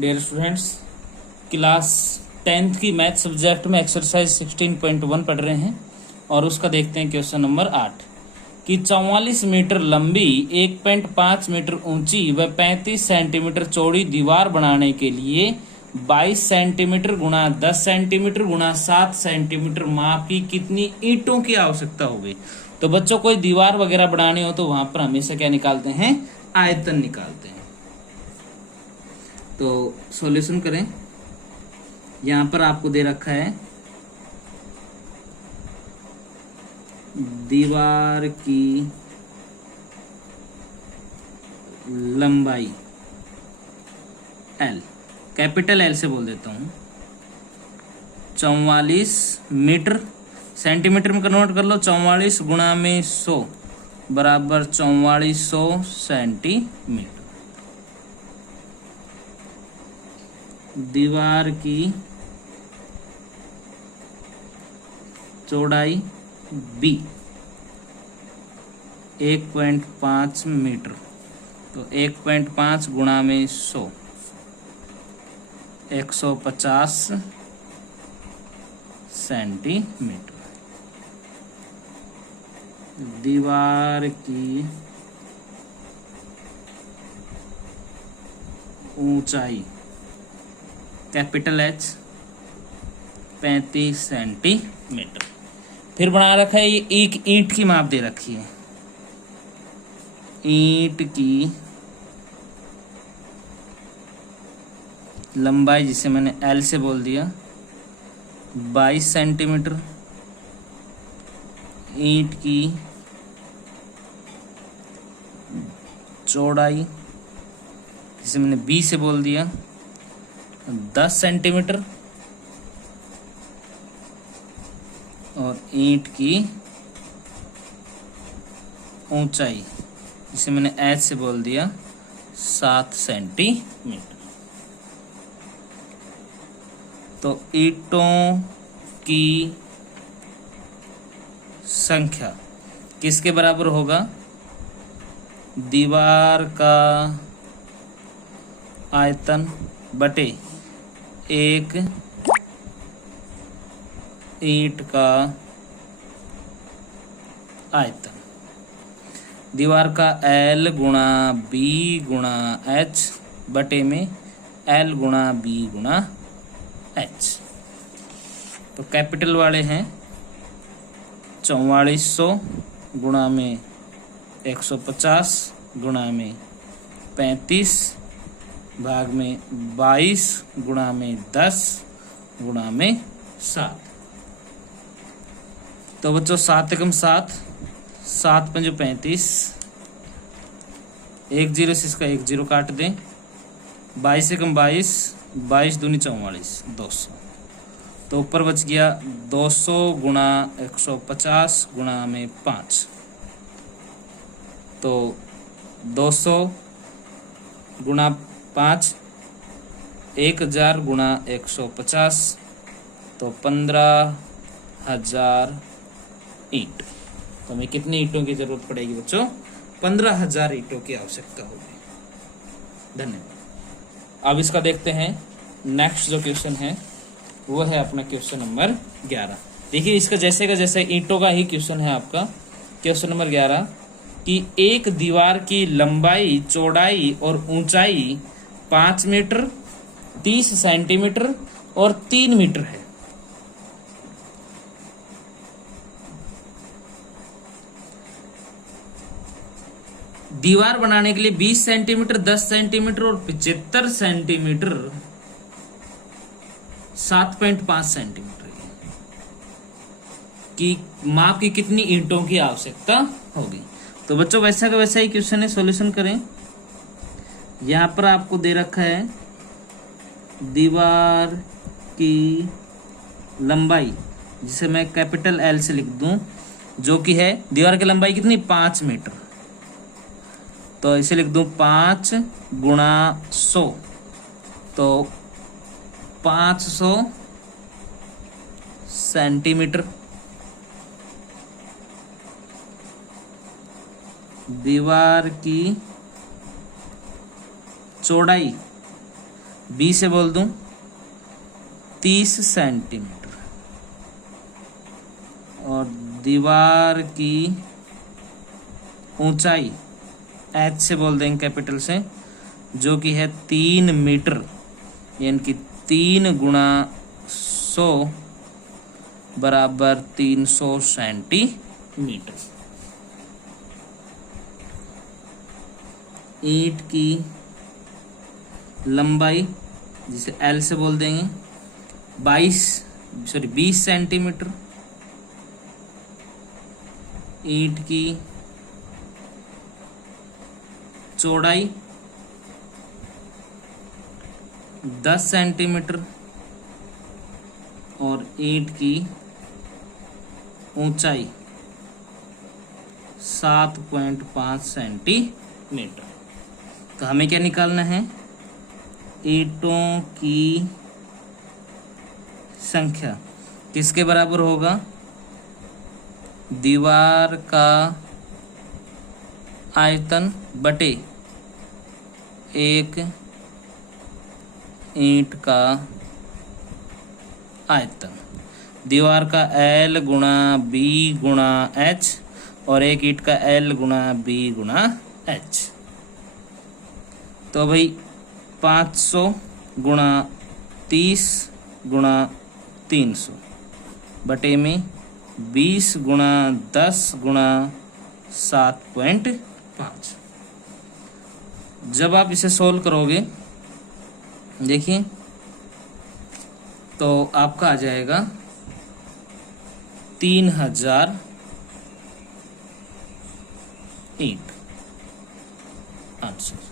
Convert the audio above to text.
Dear students, class 10th की math subject में exercise 16.1 पढ़ रहे हैं और उसका देखते हैं क्वेश्चन नंबर 8 कि 44 मीटर लंबी 1.5 मीटर ऊंची व 35 सेंटीमीटर चौड़ी दीवार बनाने के लिए 22 सेंटीमीटर गुणा 10 सेंटीमीटर गुणा 7 सेंटीमीटर माप की कितनी ईंटों की आवश्यकता होगी। तो बच्चों कोई दीवार वगैरह बनानी हो तो वहां पर हमेशा क्या निकालते हैं, आयतन निकालते हैं। तो सॉल्यूशन करें। यहां पर आपको दे रखा है दीवार की लंबाई L, कैपिटल L से बोल देता हूं, 44 मीटर, सेंटीमीटर में कन्वर्ट कर लो, 44 गुणा में 100 बराबर 4400 सेंटीमीटर। दीवार की चौड़ाई B 1.5 मीटर, तो 1.5 गुणा में 100 150 सेंटीमीटर। दीवार की ऊंचाई कैपिटल H 35 सेंटीमीटर। फिर बना रखा है ये एक ईंट की माप दे रखी है, ईंट की लंबाई जिसे मैंने L से बोल दिया 22 सेंटीमीटर, ईंट की चौड़ाई जिसे मैंने B से बोल दिया 10 सेंटीमीटर और ईंट की ऊंचाई जिसे मैंने H से बोल दिया 7 सेंटीमीटर। तो ईंटों की संख्या किसके बराबर होगा, दीवार का आयतन बटे एक ईंट का आयतन। दीवार का L गुणा B गुणा H बटे में L गुणा B गुणा H। तो कैपिटल वाले हैं 4400 गुणा में 150 गुणा में 35 भाग में 22 गुणा में 10 गुणा में 7। तो बच्चों 7 एकम 7, 7 पंजे 35, 1 जीरो से इसका 1 जीरो काट दें, 22 एकम 22, 22 दूनी 44, 200। तो ऊपर बच गया 200 गुणा 150 गुणा में 5, तो 200 गुणा 5 1000 गुणा 150, तो 15,000 ईंट। तो हमें कितनी ईंटों की जरूरत पड़ेगी बच्चों, 15,000 ईंटों की आवश्यकता होगी। धन्यवाद। अब इसका देखते हैं नेक्स्ट जो क्वेश्चन है वो है अपना क्वेश्चन नंबर 11। देखिए इसका जैसे का जैसे ईंटों का ही क्वेश्चन है आपका क्वेश्चन नंबर 11 कि एक दीवार की लंबाई चौड़ाई और ऊंचाई 5 मीटर 30 सेंटीमीटर और 3 मीटर है। दीवार बनाने के लिए 20 सेंटीमीटर 10 सेंटीमीटर और 75 सेंटीमीटर 7.5 सेंटीमीटर की माप की कितनी ईंटों की आवश्यकता होगी। तो बच्चों वैसा का वैसा ही क्वेश्चन है, सॉल्यूशन करें। यहां पर आपको दे रखा है दीवार की लंबाई जिसे मैं कैपिटल L से लिख दूं, जो कि है दीवार की लंबाई कितनी 5 मीटर, तो इसे लिख दूं 5 गुणा 100, तो 500 सेंटीमीटर। दीवार की चौड़ाई बी से बोल दूं 30 सेंटीमीटर, और दीवार की ऊंचाई एच से बोल देंगे कैपिटल से, जो कि है 3 मीटर, यानी कि 3 गुणा 100 बराबर 300 सेंटीमीटर। ईंट की लंबाई जिसे एल से बोल देंगे 20 सेंटीमीटर। ईंट की चौड़ाई 10 सेंटीमीटर और ईंट की ऊंचाई 7.5 सेंटीमीटर। तो हमें क्या निकालना है? ईंटों की संख्या किसके बराबर होगा? दीवार का आयतन बटे एक ईंट का आयतन। दीवार का L गुणा B गुणा H और एक ईंट का L गुणा B गुणा H। तो भाई 500 गुणा 30 गुणा 300 बटे में 20 गुणा 10 गुणा 7.5। जब आप इसे सोल्व करोगे देखिए तो आपका आ जाएगा 3000 ईंट आंसर।